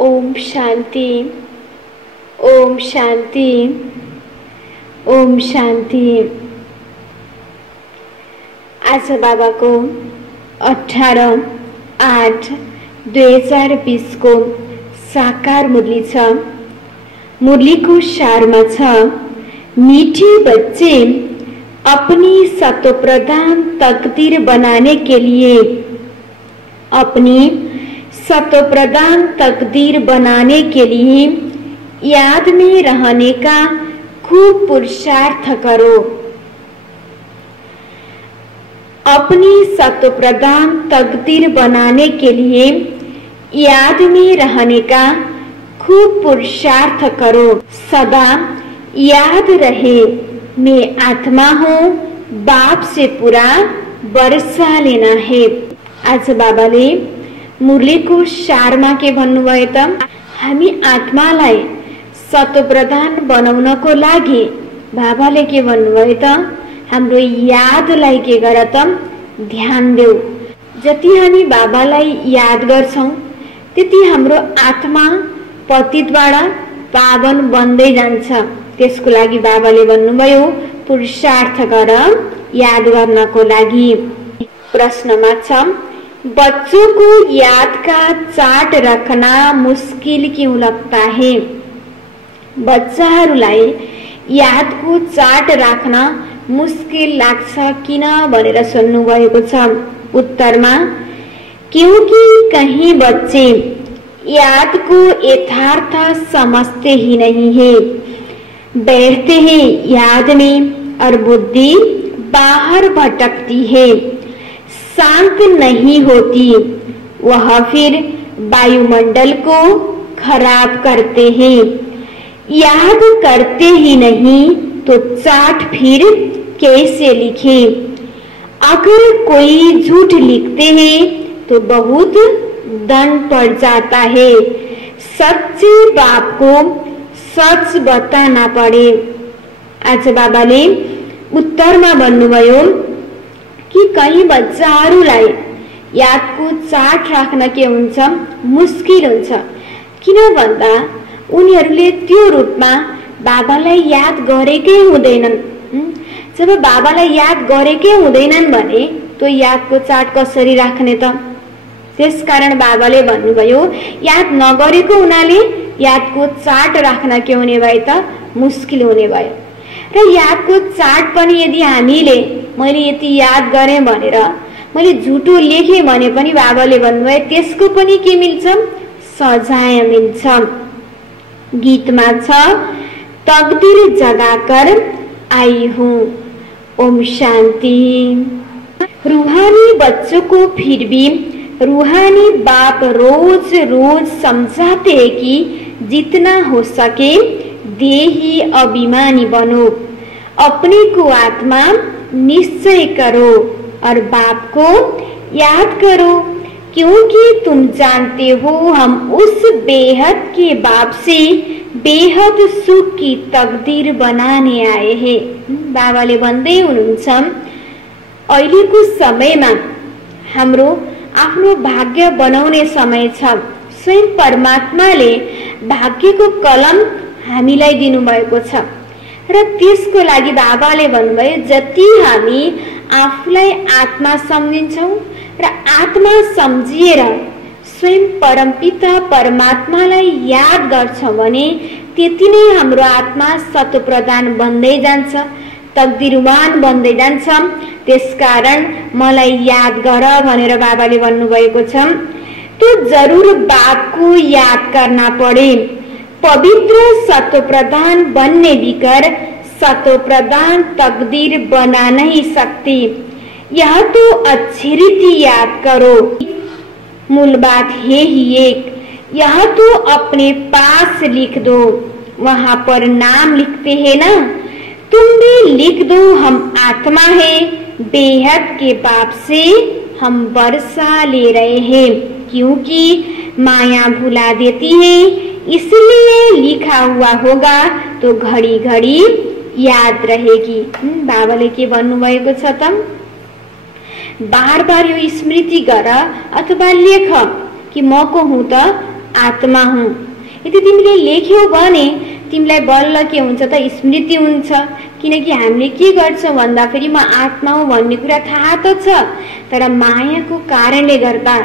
ओम शांति, ओम शांति, ओम शांति। आज बाबा को 18/8/2020 को साकार मुरली छ। मुरली को सार में छ, मीठे बच्चे अपनी सत्वप्रधान तकदीर बनाने के लिए अपनी सत्वप्रधान तकदीर बनाने के लिए याद में रहने का खूब पुरुषार्थ करो। अपनी सत्वप्रधान तकदीर बनाने के लिए याद में रहने का खूब पुरुषार्थ करो। सदा याद रहे मैं आत्मा हूँ, बाप से पूरा वर्षा लेना है। आज बाबाले मुरलीको सारमा के भन्नुभयो त, हामी आत्मालाई सत्वप्रधान बनाउनको लागि बाबाले के भन्नुभयो त, हाम्रो यादलाई के गर त ध्यान देऊ। जति हामी बाबालाई याद गर्छौं त्यति हाम्रो आत्मा पतितबाट पावन बन्दै जान्छ। त्यसको लागि बाबाले भन्नुभयो पुरुषार्थ गर याद गर्नको लागि। प्रश्नमा छ, बच्चों को याद का चार्ट रखना मुश्किल क्यों लगता है? बच्चाहरूलाई यादको चार्ट राख्न मुश्किल लाग्छ किन भनेर सोध्नु भएको छ। उत्तरमा, क्योंकि कहीं बच्चे याद को यथार्थ समझते ही नहीं है, बैठते हैं याद में और बुद्धि बाहर भटकती है, शांत नहीं होती। वह फिर वायुमंडल को खराब करते हैं। याद करते ही नहीं तो चार्ट फिर कैसे लिखें? अगर कोई झूठ लिखते हैं तो बहुत दंड पड़ जाता है। सच्चे बाप को सच बताना पड़े। आज बाबाले उत्तरमा भन्नुभयो कि कई बच्चाहरूलाई यादको चार्ट राख्न के हुन्छ मुश्किल हुन्छ। किन भन्दा उनीहरूले त्यो रूपमा बाबालाई याद गरेकै हुँदैनन्। जब बाबालाई याद गरेकै हुँदैनन् भने तो यादको चार्ट कसरी राख्ने त? त्यसकारण बाबाले भन्नुभयो याद नगरेको हुनाले यादको चार्ट राख्न के हुने भयो त मुश्किल हुने भयो। र यादको चार्ट पनि यदि हामीले मैले यति याद गरेँ भनेर मैले झुटो लेखेँ भने पनि बाबाले भन्नुभयो त्यसको पनि के मिल्छ? सजाय मिल्छ। गीतमा छ, तकदीर जगाकर आई हूँ। ओम शांति। रूहानी बच्चों को फिर भी रूहानी बाप रोज रोज समझाते हैं कि जितना हो सके देही अभिमानी बनो, अपने को आत्मा निश्चय करो और बाप को याद करो, क्योंकि तुम जानते हो हम उस बेहद के बाप से बेहद सुख की तकदीर बनाने आए हैं। बाबाले भन्दै हुनुहुन्छ अहिलेको समयमा हाम्रो आफ्नो भाग्य बनाउने समय छ। स्वयं परमात्माले भाग्यको कलम हामीलाई दिनुभएको छ र त्यसको लागि बाबाले भन्नुभयो जति हामी आफूलाई आत्मा सम्झिन्छौं र आत्मा सम्झिएर स्वयं परमपिता परमात्मालाई याद गर्छौं भने त्यति नै हाम्रो आत्मा सत्वप्रधान बन्दै जान्छ, तकदीरवान बन्दै जान्छ। त्यसकारण मलाई याद गर भनेर बाबाले भन्नुभएको छ। तो जरूर बाप को याद करना पड़े। पवित्र सत्वप्रधान बनने बिकर सत्वप्रधान तकदीर बना नहीं सकती। यह तो अच्छी रीति याद करो। मूल बात है ही एक, यह तो अपने पास लिख दो। वहां पर नाम लिखते हैं ना, तुम भी लिख दो हम आत्मा है, बेहद के बाप से हम वर्षा ले रहे हैं। क्योंकि माया भुला देती है, इसलिए लिखा हुआ होगा तो घड़ी घड़ी याद रहेगी। बाबाले के भन्नुभएको छ त, बार बार यो स्मृति गर अथवा लेख कि म को हुँ त आत्मा हुँ। यदि तिमीले लेख्यौ भने तिमीलाई बल्ल के हुन्छ त स्मृति हुन्छ, किनकि हामीले के गर्छौँ भन्दाखेरि म आत्मा हुँ भन्ने कुरा थाहा त छ, तर मायाको कारणले गर्दा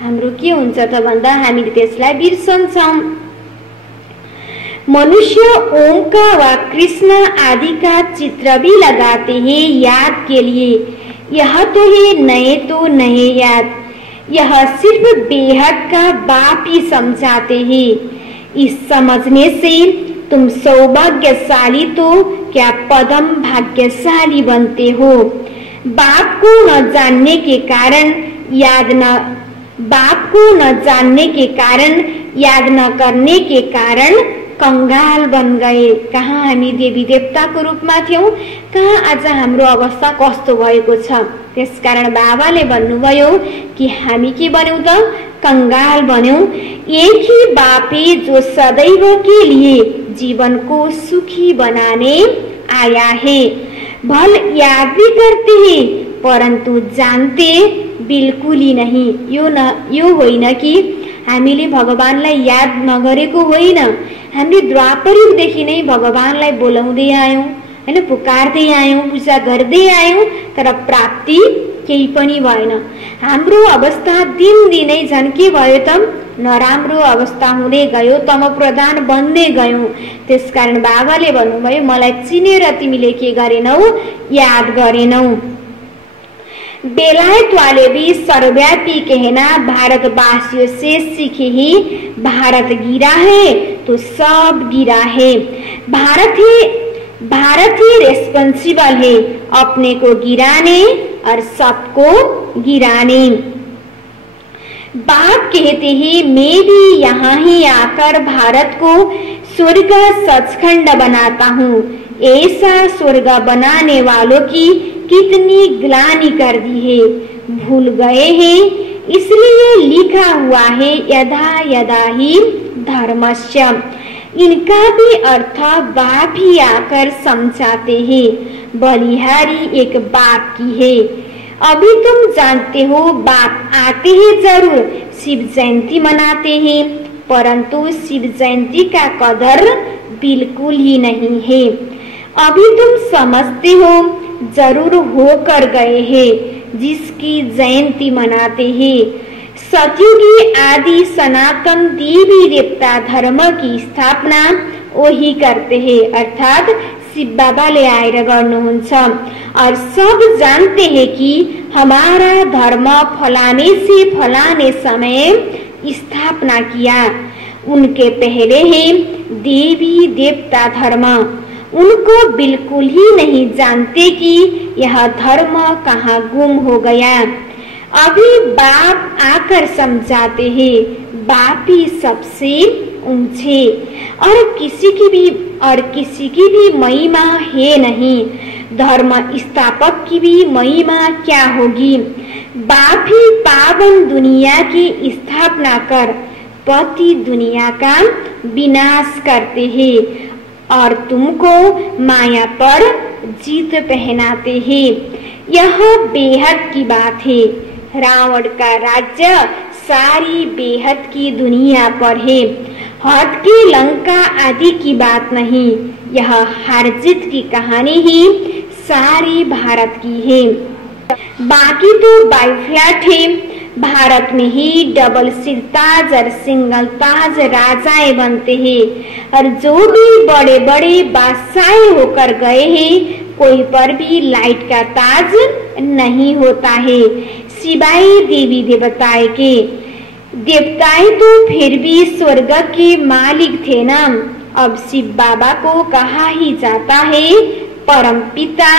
हाम्रो के हुन्छ त भन्दा हामीले त्यसलाई बिर्सन्छौँ। मनुष्य ओम का व कृष्ण आदि का चित्र भी लगाते हैं याद के लिए, यह तो है नए तो नए याद, यह सिर्फ बेहद का बाप ही समझाते हैं। इस समझने से तुम सौभाग्यशाली तो क्या पदम भाग्यशाली बनते हो। बाप को न जानने के कारण याद न करने के कारण कंगाल बन गए। कहाँ हामी देवी देवताको रूपमा थियौं, कहाँ आज हाम्रो अवस्था कस्तो भएको छ। त्यसकारण बाबाले भन्नुभयो कि हामी के बन्यौं त कंगाल बन्यौं। एक ही बापे जो सदैव के लिए जीवन को सुखी बनाने आया है। भल याद भी करते हैं परंतु जानते बिल्कुल ही नहीं। यो होइन कि हामीले भगवानलाई याद नगरेको होइन, हामीले द्वापर युगदेखि नै भगवानलाई बोलाउँदै आयौं हैन, पुकार्दै आयौं, पूजा गर्दै आयौं, तर प्राप्ति केही पनि भएन। हाम्रो अवस्था दिनदिनै झन् के भयो त नराम्रो अवस्था हुँदै गयो, तम प्रधान बन्दै गयौं। त्यसकारण बाबाले भन्नुभयो मलाई चिनेर तिमीले के गरेनौ, याद गरेनौ। बेलायत वाले भी सर्वव्यापी कहना भारतवासियों से सीखे ही भारत गिरा है तो सब गिरा है। भारत ही रेस्पॉन्सिबल है अपने को गिराने और सबको गिराने। बाप कहते हैं मैं भी यहाँ ही आकर भारत को स्वर्ग सचखंड बनाता हूँ। ऐसा स्वर्ग बनाने वालों की कितनी ग्लानि कर दी है, भूल गए हैं। इसलिए लिखा हुआ है यदा यदा ही धर्मस्य। इनका भी अर्थ बाप ही आकर समझाते हैं। बलिहारी एक बाप की है। अभी तुम जानते हो बाप आते हैं जरूर, शिव जयंती मनाते हैं, परंतु शिव जयंती का कदर बिल्कुल ही नहीं है। अभी तुम समझते हो जरूर होकर गए हैं जिसकी जयंती मनाते हैं। सतयुगी आदि सनातन देवी देवता धर्म की स्थापना वही करते हैं, अर्थात शिव बाबाले आएर गर्नुहुन्छ। और सब जानते हैं कि हमारा धर्म फलाने से फलाने समय स्थापना किया। उनके पहले है देवी देवता धर्म। उनको बिल्कुल ही नहीं जानते कि यह धर्म कहाँ गुम हो गया। अभी बाप आकर समझाते हैं। बाप ही सबसे ऊंचे और किसी की भी महिमा है नहीं। धर्म स्थापक की भी महिमा क्या होगी। बाप ही पावन दुनिया की स्थापना कर पति दुनिया का विनाश करते हैं और तुमको माया पर जीत पहनाते हैं। यह बेहद की बात है। रावण का राज्य सारी बेहद की दुनिया पर है। हद की लंका आदि की बात नहीं। यह हार जीत की कहानी ही सारी भारत की है। बाकी तो बाई फ्लैट है। भारत में ही डबल सिरताज और सिंगल ताज राजाएं बनते हैं और जो भी बड़े बड़े बादशाह होकर गए हैं कोई पर भी लाइट का ताज नहीं होता है सिवाय देवी देवताएं के। देवताएं तो फिर भी स्वर्ग के मालिक थे ना। अब शिव बाबा को कहा ही जाता है परम पिता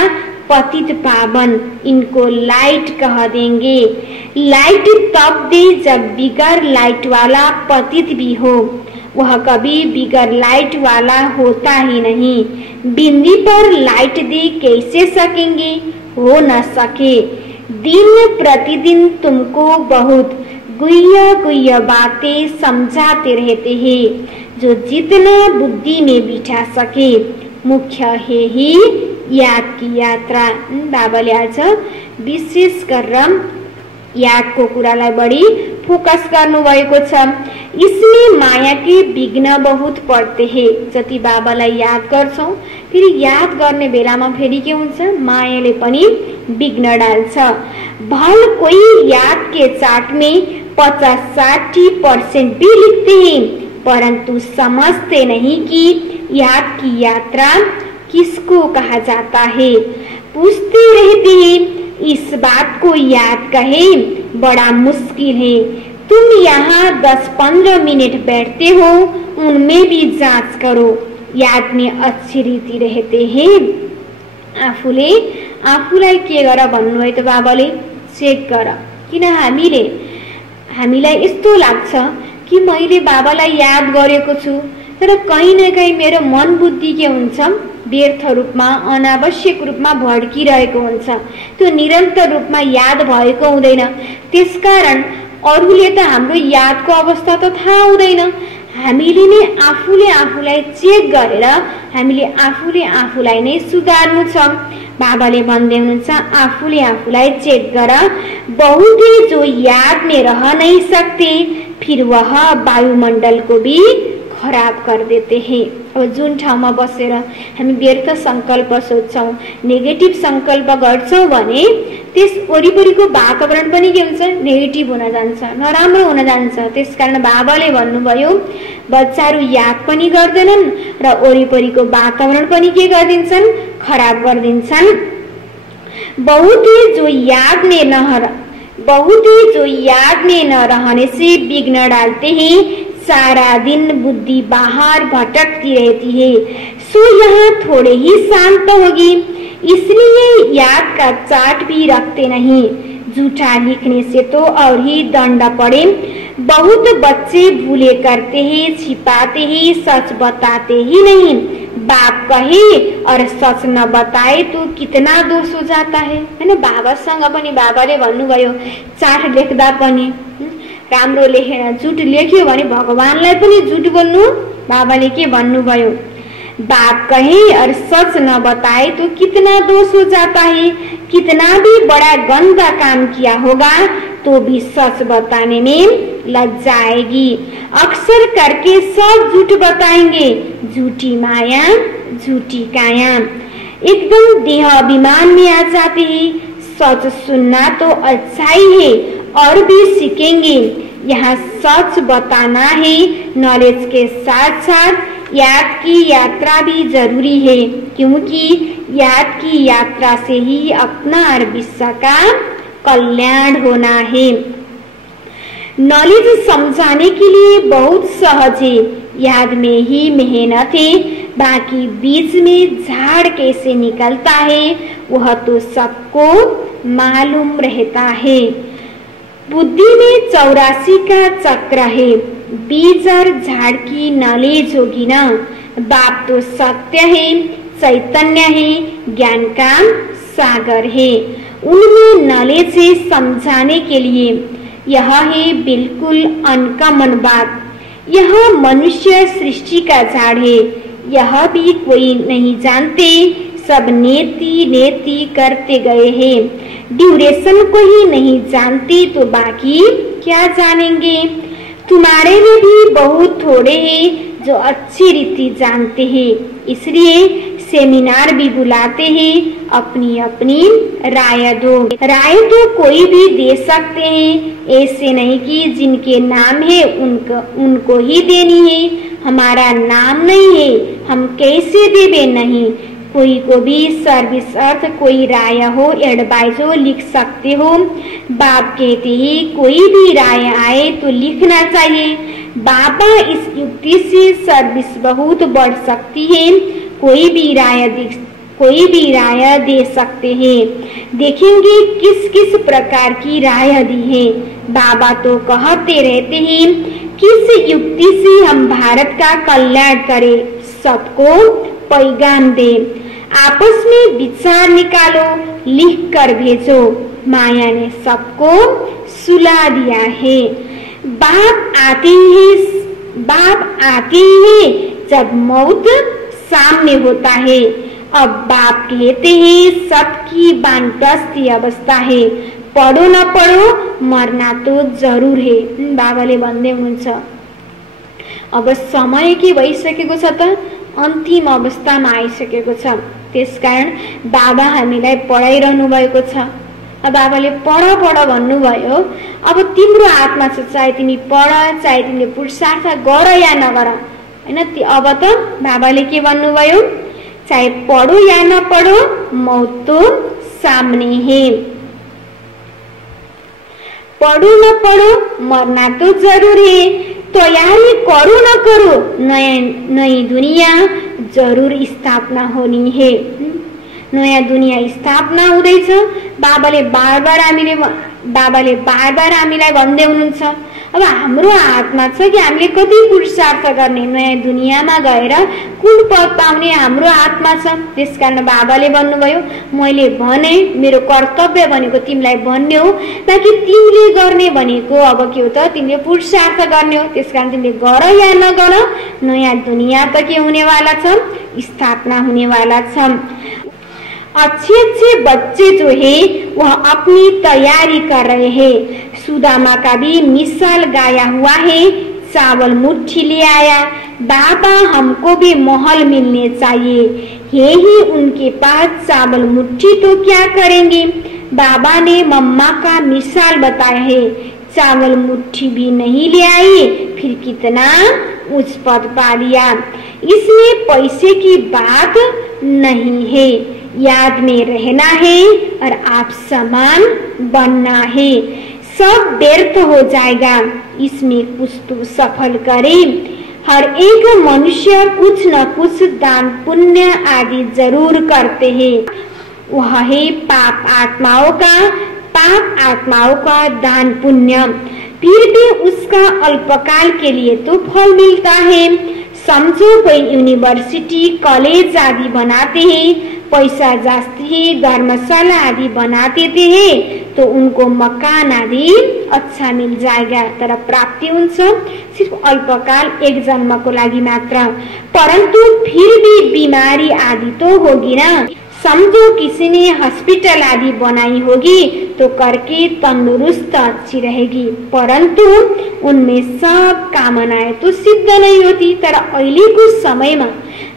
पतित पावन, इनको लाइट कह देंगे। लाइट तब दे जब बिगर लाइट वाला पतित भी हो। वह कभी बिगर लाइट वाला होता ही नहीं। बिंदी पर लाइट दे कैसे सकेंगे, हो न सके। दिन प्रतिदिन तुमको बहुत गुह्य बातें समझाते रहते हैं जो जितना बुद्धि में बिठा सके। मुख्य है ही याद की यात्रा। बाबाले आज विशेष गरेर यादको कुरालाई बढी फोकस गर्नुभएको छ। इसमें माया के विघ्न बहुत पड़ते हैं। जति बाबालाई याद गर्छौं फेरि याद गर्ने बेलामा फेरि के हुन्छ, मायाले पनि विघ्न डाल्छ। भल कोई याद के चार्ट में 50-60% भी लिखते हैं, परंतु समझते नहीं कि याद की यात्रा किसको कहा जाता है। पूछते रहते हैं इस बात को याद कहे बड़ा मुश्किल है। तुम यहाँ 10-15 मिनट बैठते हो, उनमें भी जांच करो, याद में अच्छी रीति रहते हैं। आफूले आफूलाई के गर भन्नुभयो त बाबाले, चेक गर। किन हामीलाई यस्तो लाग्छ कि मैले बाबालाई याद गरेको छु, तर कहीँ न कहीँ मेरो मन बुद्धि के हुन्छ, व्यर्थ रूपमा अनावश्यक रूपमा भड्किरहेको हुन्छ। त्यो निरन्तर रूपमा याद भएको हुँदैन। त्यसकारण अरूले त हाम्रो यादको अवस्था त थाहा हुँदैन। हामीले नै आफूले आफूलाई चेक गरेर हामीले आफूले आफूलाई नै सुधार्नु छ। बाबाले भन्दै हुनुहुन्छ आफूले आफूलाई चेक गर। बहुत ही जो याद में रह नहीं सकते फिर वह वायुमंडल को भी खराब कर देते हैं। अब जुन ठाउँमा बसेर हामी व्यर्थ संकल्प सोच्छौं, नेगेटिभ संकल्प गर्छौं भने त्यस वरिपरिको वातावरण पनि के हुन्छ, नेगेटिभ हुन जान्छ, नराम्रो हुन जान्छ। त्यसकारण बाबाले भन्नुभयो बच्चाहरू याद पनि गर्दैनन् र वरिपरिको वातावरण पनि के गरिदिन्छन्, खराब गरिदिन्छन्। बहुत ही जो याद में न रहने से विघ्न डालते हैं। सारा दिन बुद्धि बाहर भटकती रहती है, सो यहाँ थोड़े ही शांत होगी, इसलिए याद का चार्ट भी रखते नहीं। झूठा लिखने से तो और ही दंड पड़े। बहुत बच्चे भूले करते हैं, छिपाते हैं, सच बताते ही नहीं। बाप कहे और सच न बताए तो कितना दोष हो जाता है ना। बाबासँग पनि बाबाले भन्नुभयो चार्ट लेख्दा पनि राम्रो लेखेर झुट लेख्यो भने भगवानलाई पनि झुट बोल्नु। बाबाले के भन्नुभयो, बाप कहे और सच न बताए तो कितना दोष हो जाता है। कितना भी बड़ा गंदा काम किया होगा तो भी सच बताने में लज्जा आएगी। अक्सर करके सब झूठ बताएंगे, झूठी माया झूठी काया, एकदम देह अभिमान में आ जाते हैं। सच सुनना तो अच्छा ही है और भी सीखेंगे। यहाँ सच बताना है, नॉलेज के साथ साथ याद की यात्रा भी जरूरी है, क्योंकि याद की यात्रा से ही अपना और विश्व का कल्याण होना है। नॉलेज समझाने के लिए बहुत सहज है, याद में ही मेहनत है। बाकी बीच में झाड़ कैसे निकलता है वह तो सबको मालूम रहता है। बुद्धि में 84 का चक्र है, बीज और झाड़ की नॉलेज होगी ना। बाप तो सत्य है, चैतन्य है, ज्ञान का सागर है। उनमें नॉलेज है समझाने के लिए। यह है बिल्कुल अनकमन बात। यह मनुष्य सृष्टि का झाड़ है, यह भी कोई नहीं जानते, सब नेति नेति करते गए हैं। ड्यूरेशन को ही नहीं जानते तो बाकी क्या जानेंगे। तुम्हारे में भी बहुत थोड़े हैं जो अच्छी रीति जानते हैं, इसलिए सेमिनार भी बुलाते हैं। अपनी अपनी राय दो। राय तो कोई भी दे सकते हैं, ऐसे नहीं कि जिनके नाम है उनको ही देनी है। हमारा नाम नहीं है, हम कैसे देवे नहीं। कोई को भी सर्विस अर्थ कोई राय हो, एडवाइस हो, लिख सकते हो। बाप कहते हैं कोई भी राय आए तो लिखना चाहिए। बाबा इस युक्ति से सर्विस बहुत बढ़ सकती है। कोई भी राय दे सकते हैं। देखेंगे किस किस प्रकार की राय दी है। बाबा तो कहते रहते हैं किस युक्ति से हम भारत का कल्याण करें, सबको पैगाम दे। आपस में विचार निकालो, लिख कर भेजो। माया ने सबको सुला दिया है। बाप आते ही जब मौत सामने होता है। अब बाप कहते हैं सबकी वानप्रस्थी अवस्था है, पढो न पढो मर्ना तो जरूर है। बाबाले भन्दै हुनुहुन्छ अब समय के भइसकेको छ त, अन्तिम अवस्थामा आइसकेको छ। त्यसकारण बाबा हामीलाई पढाइरहनु भएको छ। बाबाले पढ पढ भन्नुभयो। अब तिम्रो हातमा छ, चाहे तिमी पढ, चाहे तिमीले पुरुषार्थ गर या नगर, हैन। अब त बाबाले के भन्नुभयो, चाहे पढो या नपढो, मौत तो सामने है। पढ़ो न पढ़ो, मरना तो जरूर है। तैयारी करो न करो, नई दुनिया जरूर स्थापना होनी है। नयाँ दुनिया स्थापना हुँदैछ। बाबाले बार बार हामीलाई भन्दै हुनुहुन्छ। अब हाम्रो हातमा छ कि हामीले कति पुरुषार्थ गर्ने, नयाँ दुनियाँमा गएर कुन पद पाउने हाम्रो हातमा छ। त्यसकारण बाबाले भन्नुभयो, मैले भने मेरो कर्तव्य भनेको तिमीलाई भन्ने हो, ताकि तिमीले गर्ने भनेको अब के हो त, तिमीले पुरुषार्थ गर्ने हो। त्यसकारण तिमीले गर या नगर, नयाँ दुनिया त के हुनेवाला छ, स्थापना हुनेवाला छ। अच्छे अच्छे बच्चे जो है वह अपनी तैयारी कर रहे हैं। सुदामा का भी मिसाल गाया हुआ है। चावल मुट्ठी ले आया, बाबा हमको भी महल मिलने चाहिए। यही उनके पास चावल मुट्ठी तो क्या करेंगे। बाबा ने मम्मा का मिसाल बताया है। चावल मुट्ठी भी नहीं ले आई, फिर कितना उच्च पद पा लिया। इसमें पैसे की बात नहीं है, याद में रहना है और आप समान बनना है। सब व्यर्थ हो जाएगा, इसमें कुछ तो सफल करे। हर एक मनुष्य कुछ न कुछ दान पुण्य आदि जरूर करते हैं। वह है पाप आत्माओं का दान पुण्य। फिर भी उसका अल्पकाल के लिए तो फल मिलता है। समझो कोई यूनिवर्सिटी कॉलेज आदि बनाते हैं, पैसा जास्ती धर्मशाला आदि बना देते हैं तो उनको मकान आदि अच्छा मिल जाएगा, तर प्राप्ति हुन्छ सिर्फ अल्पकाल, एक जन्म को लागि मात्र। परंतु फिर भी बीमारी आदि तो होगी ना। समझो किसी ने हॉस्पिटल आदि बनाई होगी तो करके तंदुरुस्त अच्छी रहेगी, परंतु उनमें सब कामनाएं तो सिद्ध नहीं होती। तर अहिलेको समयमा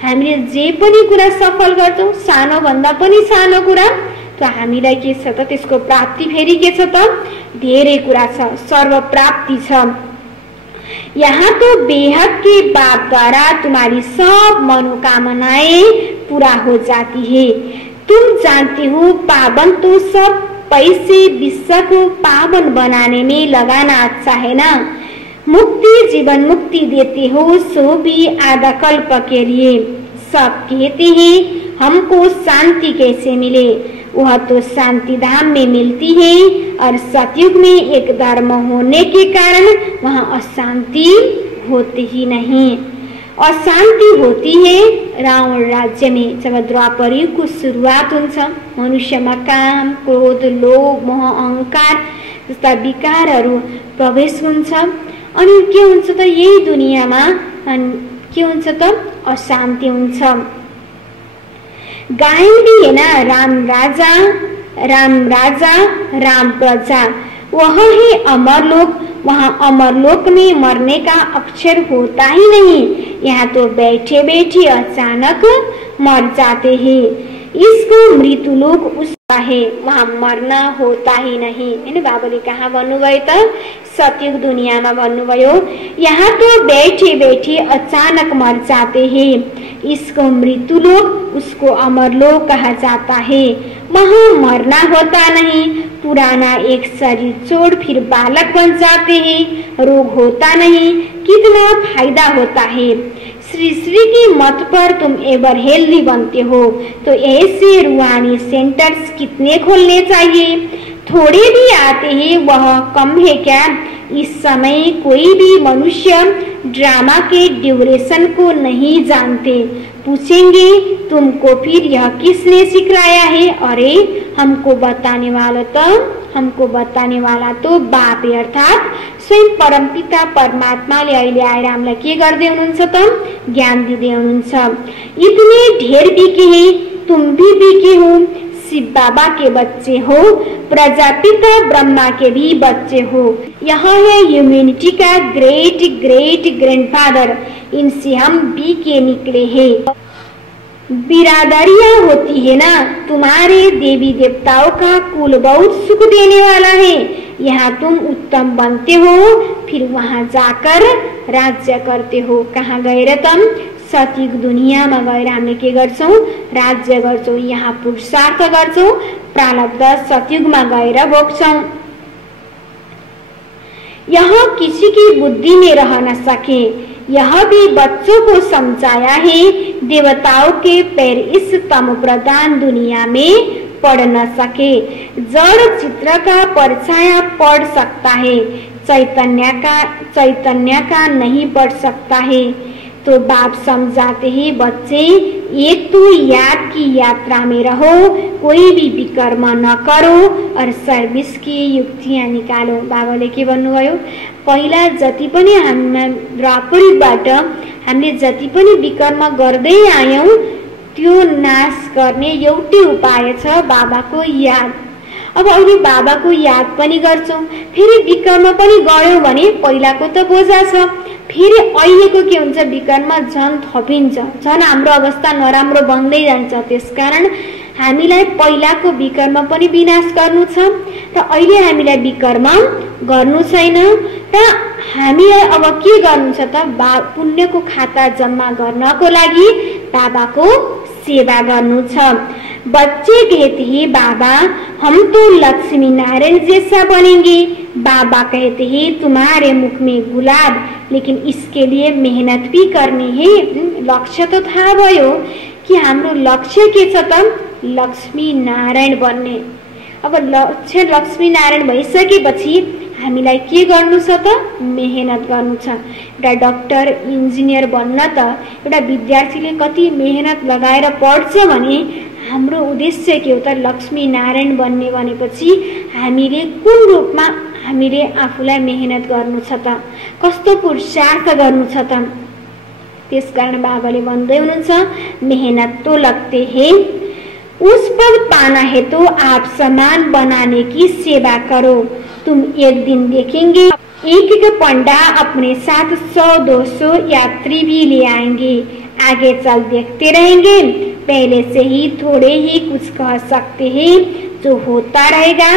हामीले जे पनि कुरा सफल गर्छौं, सानो भन्दा पनि सानो कुरा, तो हामीलाई के छ त, त्यसको प्राप्ति फेरि के छ त, धेरै कुरा छ, सर्व प्राप्ति छ। यहाँ तो बेहद के बाप द्वारा तुम्हारी सब मनोकामनाएं पूरा हो जाती है। तुम जानती हो पावन तो सब पैसे विश्व को पावन बनाने में लगाना अच्छा है ना। मुक्ति जीवन मुक्ति देते हो, सो भी आधा कल्प के लिए। सब कहते हैं हमको शांति कैसे मिले, वह तो शांति धाम में मिलती है और सतयुग में एक धर्म होने के कारण वहाँ अशांति होती ही नहीं। अशांति होती है रावण राज्य में। जब द्वापर युग को शुरुआत हुन्छ, मनुष्यमा काम क्रोध लोभ मोह अहंकार जस्ता विकारहरू प्रवेश हुन्छ अनि के हुन्छ त, यही दुनियाँमा के हुन्छ त, अशांति हुन्छ। गायन भी है ना, राम राजा राम प्रजा, वह है अमरलोक। वहाँ अमरलोक में मरने का अक्षर होता ही नहीं। यहाँ तो बैठे बैठे अचानक मर जाते हैं। इसको मृत्युलोक उसका है, वहाँ मरना होता ही नहीं। हैन, बाबाले कहाँ भन्नुभयो त, सतयुग दुनियामा भन्नुभयो। यहाँ तो बैठे बैठे अचानक मर जाते हैं। इसको मृत्युलोक उसको अमरलोक कहा जाता है। वहाँ मरना होता नहीं। पुराना एक शरीर छोड़ फिर बालक बन जाते हैं। रोग होता नहीं, कितना फायदा होता है। श्री श्री की मत पर तुम एवर हेल्दी बनते हो तो ऐसे रूहानी सेंटर्स कितने खोलने चाहिए। थोड़े भी आते हैं वह कम है क्या। इस समय कोई भी मनुष्य ड्रामा के ड्यूरेशन को नहीं जानते। पूछेंगे तुमको फिर यह किसने सिखाया है। अरे हमको बताने वाला तो बाप है, अर्थात स्वयं परमपिता परमात्माले अहिले आएर हामीलाई के गर्दै हुनुहुन्छ त, ज्ञान दिँदै हुनुहुन्छ। इतने ढेर बिके हैं, तुम भी बिके हो। शिव बाबा के बच्चे हो, प्रजापिता ब्रह्मा के भी बच्चे हो। यह है ह्यूमैनिटी का ग्रेट ग्रेट ग्रैंडफादर, इनसे हम बी के निकले हैं। बिरादरियां होती है ना, तुम्हारे देवी देवताओं का कुल बहुत सुख देने वाला है। यहाँ तुम उत्तम बनते हो, फिर वहाँ जाकर राज्य करते हो। कहाँ गएर तुम? सतयुग दुनियाँमा गएर हामीले के गर्छौं? राज्य गर्छौं। यहाँ पुरुषार्थ गर्छौं, प्रारब्ध सतयुगमा गएर भोग्छौं। यह किसी की बुद्धि में रह न सके, यह भी बच्चों को समझाया है। देवताओं के पैर इस तम प्रधान दुनिया में पढ़ न सके। जड़ चित्र का परछाया पढ़ सकता है, चैतन्य का नहीं पढ़ सकता है। तो बाप समझाते हैं, बच्चे एक तो याद की यात्रा में रहो, कोई भी विकर्म न करो और सर्भिस की युक्तियां निकालो। बाबाले के भन्नुभयो, पहिला जति पनि हामी द्वापरयुगबाट हामीले जति पनि विकर्म गर्दै आयौं त्यो नाश गर्ने एउटै उपाय छ बाबाको याद। अब अहिले बाबाको याद पनि गर्छौं, फेरि विकर्म पनि गर्यौं भने पहिलाको त बोझा छ, फेरि अहिलेको के हुन्छ, विकर्म झन् थपिन्छ, झन् हाम्रो अवस्था नराम्रो बन्दै जान्छ। त्यसकारण हामीलाई पहिलाको विकर्म पनि विनाश गर्नु छ र अहिले हामीलाई विकर्म गर्नु छैन र हामीलाई अब के गर्नु छ त? पुण्यको खाता जम्मा गर्नको लागि बाबाको सेवा गर्नु छ। बच्चे कहते हैं, बाबा हम तो लक्ष्मी नारायण जैसा बनेंगे। बाबा कहते हैं, तुम्हारे मुख में गुलाब, लेकिन इसके लिए मेहनत भी करनी है। लक्ष्य तो थाहा भयो कि हाम्रो लक्ष्य के छ त? लक्ष्मी नारायण बन्ने। अब लक्ष्य लक्ष्मी नारायण भइसकेपछि हामीलाई के गर्नु छ त? मेहनत गर्नु छ। एउटा डाक्टर इन्जिनियर बन्न त एउटा विद्यार्थीले कति मेहनत लगाएर पढ्छ भने हाम्रो उद्देश्य के हो त? लक्ष्मी नारायण बन्ने भनेपछि हामीले कुन रूपमा हामीले आफूलाई मेहनत गर्नु छ त? कस्तो पुरुषार्थ गर्नु छ त? त्यसकारण बाबाले भन्दै हुनुहुन्छ, मेहनत तो लगते हैं, उस पद पाना है तो आप समान बनाने की सेवा करो। तुम एक दिन देखेंगे एक एक पंडा अपने साथ 100-200 यात्री भी ले आएंगे। आगे चल देखते रहेंगे, पहले से ही थोड़े ही कुछ कह सकते हैं, जो होता रहेगा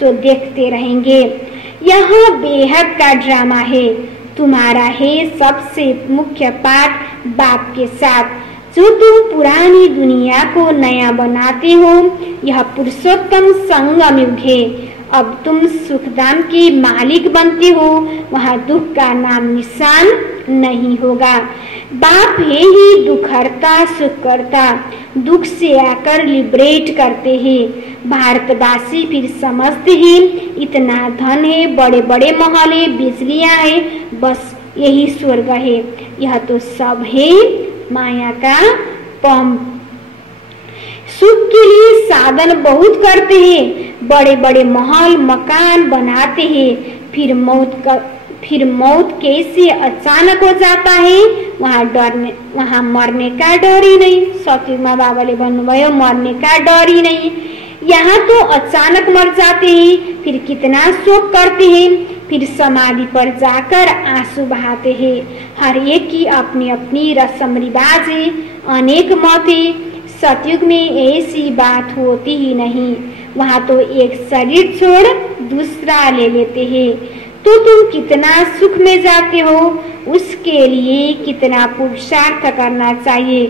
सो देखते रहेंगे। यह बेहद का ड्रामा है, तुम्हारा है सबसे मुख्य पाठ बाप के साथ। जो तुम पुरानी दुनिया को नया बनाते हो, यह पुरुषोत्तम संगम युग है। अब तुम सुखधाम के मालिक बनते हो, वहाँ दुख का नाम निशान नहीं होगा। बाप है ही दुख हरता सुख करता, दुख से आकर लिबरेट करते हैं। भारतवासी फिर समझते हैं, इतना धन है, बड़े बड़े महल है, बिजलियां है, बस यही स्वर्ग है। यह तो सब है माया का पंप। सुख के लिए साधन बहुत करते हैं, बड़े बड़े महल मकान बनाते हैं, फिर मौत कैसे अचानक हो जाता है, वहाँ मरने का डर ही नहीं। सतयुगमा बाबाले भन्नुभयो, मरने का डर ही नहीं। यहाँ तो अचानक मर जाते हैं, फिर कितना शोक करते हैं, फिर समाधि पर जाकर आंसू बहाते हैं। हर एक की अपनी अपनी रस्म रिवाज है, अनेक मत है। सतयुग में ऐसी बात होती ही नहीं, वहाँ तो एक शरीर छोड़ दूसरा ले लेते हैं। तो तुम कितना सुख में जाते हो, उसके लिए कितना पुरुषार्थ करना चाहिए।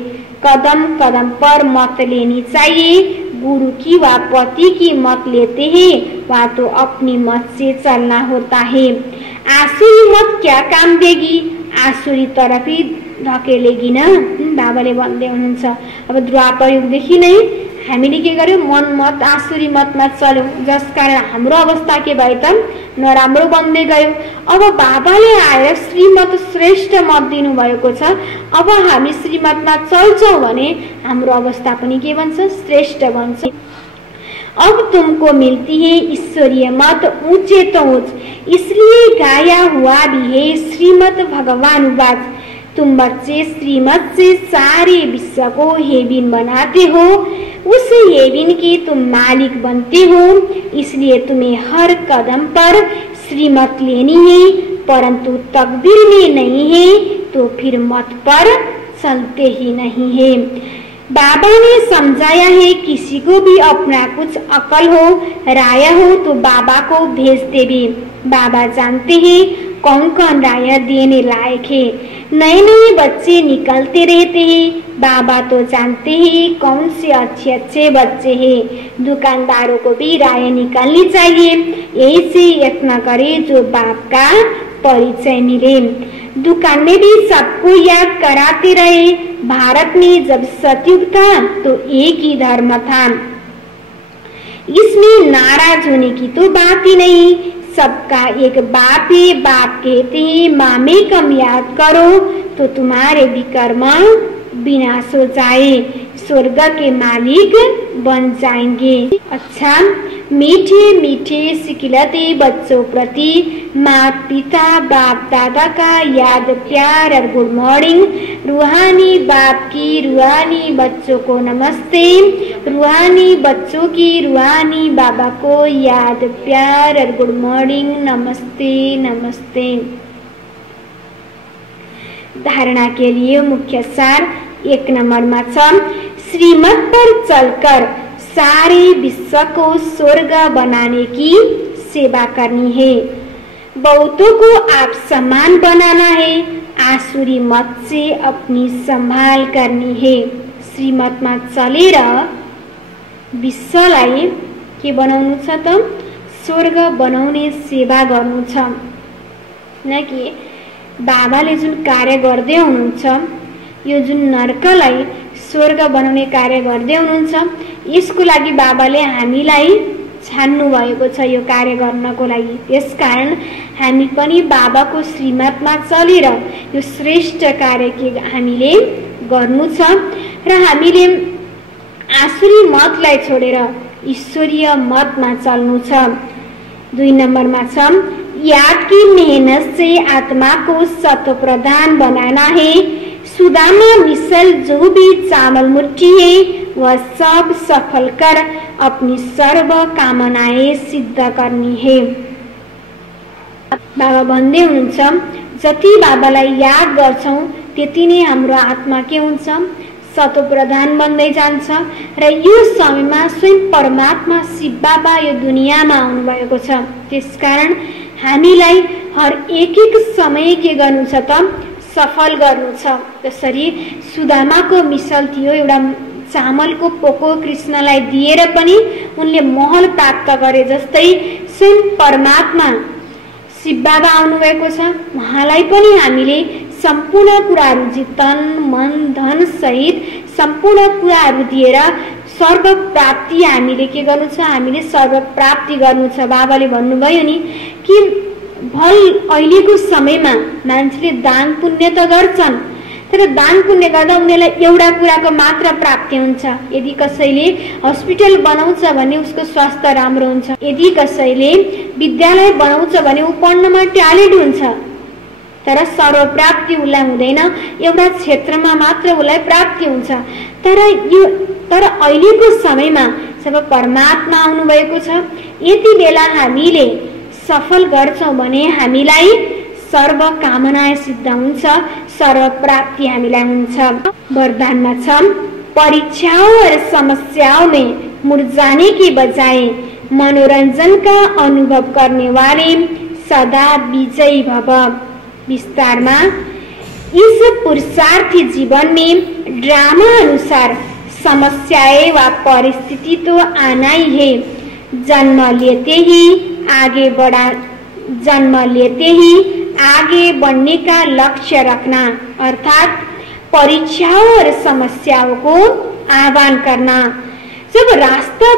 कदम कदम पर मत लेनी चाहिए। गुरु की व पति की मत लेते हैं, वहाँ तो अपनी मत से चलना होता है। आसुरी मत क्या काम देगी, आसुरी तरफ ही धकेलेगी न। बाबाले भन्दै हुनुहुन्छ, अब द्वापर युगदेखि नै हामीले के गर्यौं, मन मत आसुरी मतमा चल्यौं, जसकारण हाम्रो अवस्था के भयो त नराम्रो बन्दै गयो। अब बाबाले आएर श्रीमत श्रेष्ठ मत दिनु भएको छ। अब हामी श्रीमतमा चल्छौं भने हाम्रो अवस्था पनि के बन्छ, श्रेष्ठ बन्छ। अब तुमको मिलती है ईश्वरीय मत ऊंचे तो ऊंच, इसलिए गाया हुआ भी है श्रीमत भगवानुवाच। तुम बच्चे श्रीमत से सारे विश्व को हेबिन बनाते हो। उस हेवन के तुम मालिक बनते हो, इसलिए तुम्हें हर कदम पर श्रीमत लेनी है, परंतु तकदीर में नहीं है तो फिर मत पर चलते ही नहीं है। बाबा ने समझाया है, किसी को भी अपना कुछ अकल हो, राय हो तो बाबा को भेजते भी। बाबा जानते हैं कौन कौन राय देने लायक है। नए नए बच्चे निकलते रहते हैं, बाबा तो जानते हैं कौन से अच्छे अच्छे बच्चे हैं। दुकानदारों को भी राय निकालनी चाहिए, ऐसे यत्न करे जो बाप का परिचय मिले। दुकान में भी सबको याद कराते रहे। भारत में जब सतयुग था तो एक ही धर्म था, इसमें नाराज होने की तो बात ही नहीं। सबका एक बाप है, बाप कहते हैं माँ में कम याद करो तो तुम्हारे विकर्म विनाश हो जाए, स्वर्ग के मालिक बन जाएंगे। अच्छा, मीठे मीठे सिखलाते बच्चों प्रति माता पिता बाप दादा का याद प्यार और गुड मॉर्निंग। रूहानी बाप की रूहानी बच्चों को नमस्ते, रूहानी बच्चों की रूहानी बाबा को याद प्यार और गुड मॉर्निंग, नमस्ते नमस्ते। धारणा के लिए मुख्य सार 1 नंबर में श्रीमत पर चलकर सारे विश्व को स्वर्ग बनाने की सेवा करनी है। बहुतों को आप समान बनाना है, आसुरी मत से अपनी संभाल करनी है। श्रीमत में चलेर विश्वलाई के बनाउनु छ त स्वर्ग बनाउने सेवा गर्नु छ। न कि बाबाले जुन कार्य गर्दै हुनुहुन्छ, यो जुन नर्कलाई स्वर्ग बनाउने कार्य गर्दै हुनुहुन्छ, यसको लागि बाबाले हामीलाई छान्नु भएको छ यो कार्य गर्नको लागि। त्यसकारण हामी पनि बाबाको श्रीमतमा चलेर यो श्रेष्ठ कार्य के हामीले गर्नु छ र हामीले आसुरी मतलाई छोडेर ईश्वरीय मतमा चल्नु छ। 2 नंबरमा छ याद की मेहनत से आत्मा को सत्व प्रधान बनाना है। सुदामा मिसल जो भी चावल मुट्ठी है वह सब सफल कर अपनी सर्व कामनाएं सिद्ध करनी है। बाबा भन्दै हुनुहुन्छ जति बाबालाई याद गर्छौं त्यति नै हाम्रो आत्मा के हुन्छ, सत्व प्रधान बन्दै जान्छ र यो समयमा स्वयं परमात्मा शिव बाबा यो दुनियाँमा आउनु भएको छ। त्यसकारण हामीलाई हर एक एक समय के गर्नु छ त सफल गर्नु छ। त्यसरी सुदामाको मिसल थियो, एउटा चामलको पोको कृष्णलाई दिएर पनि उनले महल प्राप्त गरे जस्तै स्वयं परमात्मा शिव बाबा आउनु भएको छ। उहाँलाई पनि हामीले सम्पूर्ण कुराहरू तन मन धन सहित सम्पूर्ण कुराहरू दिएर सर्व प्राप्ति हामीले के गर्नु छ, हामीले सर्व प्राप्ति गर्नु छ। बाबाले भन्नुभयो नि कि भल अहिलेको समयमा मान्छेले दान पुण्य त गर्छन्, तर दान पुण्य गर्दा उनीहरूलाई एउटा कुराको मात्र प्राप्ति हुन्छ। यदि कसैले हस्पिटल बनाउँछ भने उसको स्वास्थ्य राम्रो हुन्छ, यदि कसैले विद्यालय बनाउँछ भने ऊ पढ्नमा ट्यालेन्ट हुन्छ, तर सर्व प्राप्ति उसलाई हुँदैन, एउटा क्षेत्रमा मात्र उसलाई प्राप्ति हुन्छ। तर अहिलेको समयमा जब परमात्मा आउनु भएको छ, यति बेला हामीले सफल गर्छौं भने हामीलाई सर्व कामना सिद्ध हुन्छ, सर्व प्राप्ति हामीलाई हुन्छ। वरदानमा छ परीक्षाओं और समस्याओं में मुरझाने के बजाय मनोरंजन का अनुभव करने वाले सदा विजयी भव। विस्तारमा इस पुरुषार्थी जीवन में ड्रामा अनुसार समस्याएं व परिस्थिति तो आना ही है। जन्म लेते ही आगे बढ़ने का लक्ष्य रखना, अर्थात परीक्षाओं और समस्याओं को आह्वान करना। जब रास्ता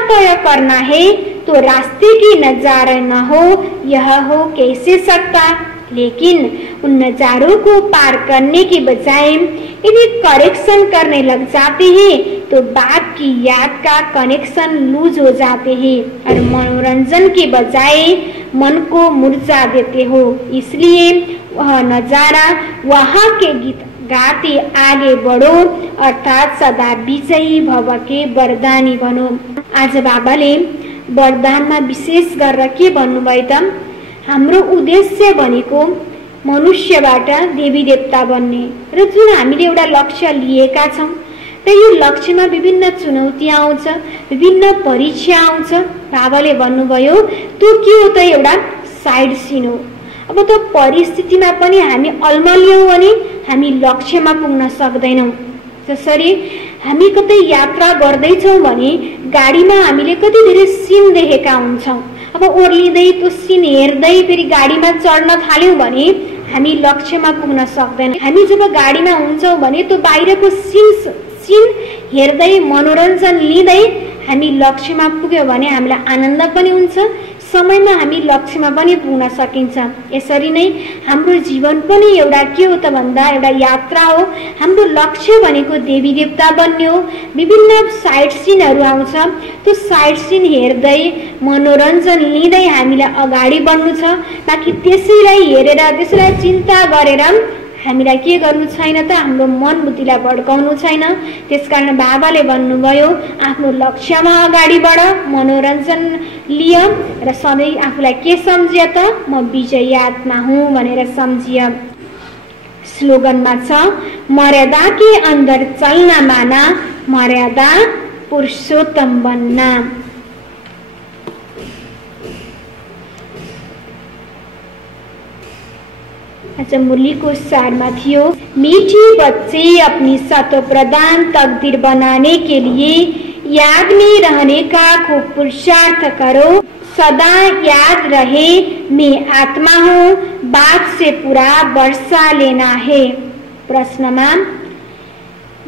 तय करना है तो रास्ते की नजारे न हो यह हो कैसे सकता, लेकिन उन नजारों को पार करने के बजाय यदि करेक्शन करने लग जाते हैं तो बाप की याद का कनेक्शन लूज हो जाते हैं और मनोरंजन के बजाय मन को मुरझा देते हो। इसलिए वह नजारा, वहाँ के गाते आगे बढो अर्थात् सदा विजयी भव के वरदानी बनो। आज बाबाले वरदानमा विशेष गरेर के भन्नुभयो त, हाम्रो उद्देश्य भनेको मनुष्यबाट देवी देवता बन्ने र जुन हामीले एउटा लक्ष्य लिएका छौँ र यो लक्ष्यमा विभिन्न चुनौती आउँछ, विभिन्न परीक्षा आउँछ। बाबाले भन्नुभयो त्यो के हो त, एउटा साइड सिन हो। अब त्यो परिस्थितिमा पनि हामी अल्मलियौँ भने हामी लक्ष्यमा पुग्न सक्दैनौँ। जसरी हामी कतै यात्रा गर्दैछौँ भने गाडीमा हामीले कति धेरै सिन देखेका हुन्छौँ। अब ओर्लिँदै त्यो सिन हेर्दै फेरि गाडीमा चढ्न थाल्यौँ भने हामी लक्ष्यमा पुग्न सक्दैनौँ। हामी जब गाडीमा हुन्छौँ भने त्यो बाहिरको सिन हेर्दै मनोरञ्जन लिँदै हामी लक्ष्यमा पुग्यौँ भने हामीलाई आनन्द पनि हुन्छ, समयमा हामी लक्ष्यमा पनि पुग्न सकिन्छ। यसरी नै हाम्रो जीवन पनि एउटा के हो त भन्दा एउटा यात्रा हो। हाम्रो लक्ष्य भनेको देवी देवता बन्ने हो। विभिन्न साइड सिनहरू आउँछ, त्यो साइड सिन हेर्दै मनोरञ्जन लिँदै हामीलाई अगाडि बढ्नु छ। बाँकी त्यसैलाई हेरेर त्यसैलाई चिन्ता गरेर हामीलाई के गर्नु छैन त, हाम्रो मन बुद्धिलाई भड्काउनु छैन। त्यसकारण बाबाले भन्नुभयो आफ्नो लक्ष्यमा अगाडि बढ, मनोरञ्जन लिय र सधैँ आफूलाई के सम्झिए त, म विजयी आत्मा हुँ भनेर सम्झिए। स्लोगनमा छ, मर्यादा के अंदर चलना माना, मर्यादा पुरुषोत्तम बन्ना। अच्छा, मुरलीको सारमा थियो, मीठे बच्चे अपनी सतो प्रदान तकदीर बनाने के लिए याद में रहने का खूब पुरुषार्थ करो, सदा याद रहे मैं आत्मा हूँ, बात से पूरा वर्षा लेना है। प्रश्नमा,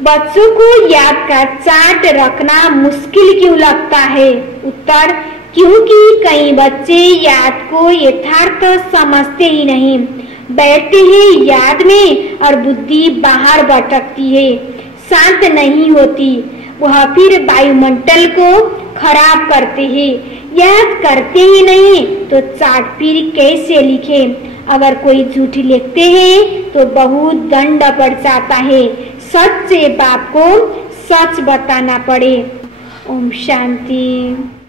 बच्चों को याद का चार्ट रखना मुश्किल क्यों लगता है? उत्तर, क्योंकि कई बच्चे याद को यथार्थ समझते ही नहीं, बैठते हैं याद में और बुद्धि बाहर भटकती है, शांत नहीं होती। वह फिर वायुमंडल को खराब करते हैं, याद करते ही नहीं तो चार्ट फिर कैसे लिखे? अगर कोई झूठ लिखते हैं तो बहुत दंड पड़ जाता है, सच्चे बाप को सच बताना पड़े। ओम शांति।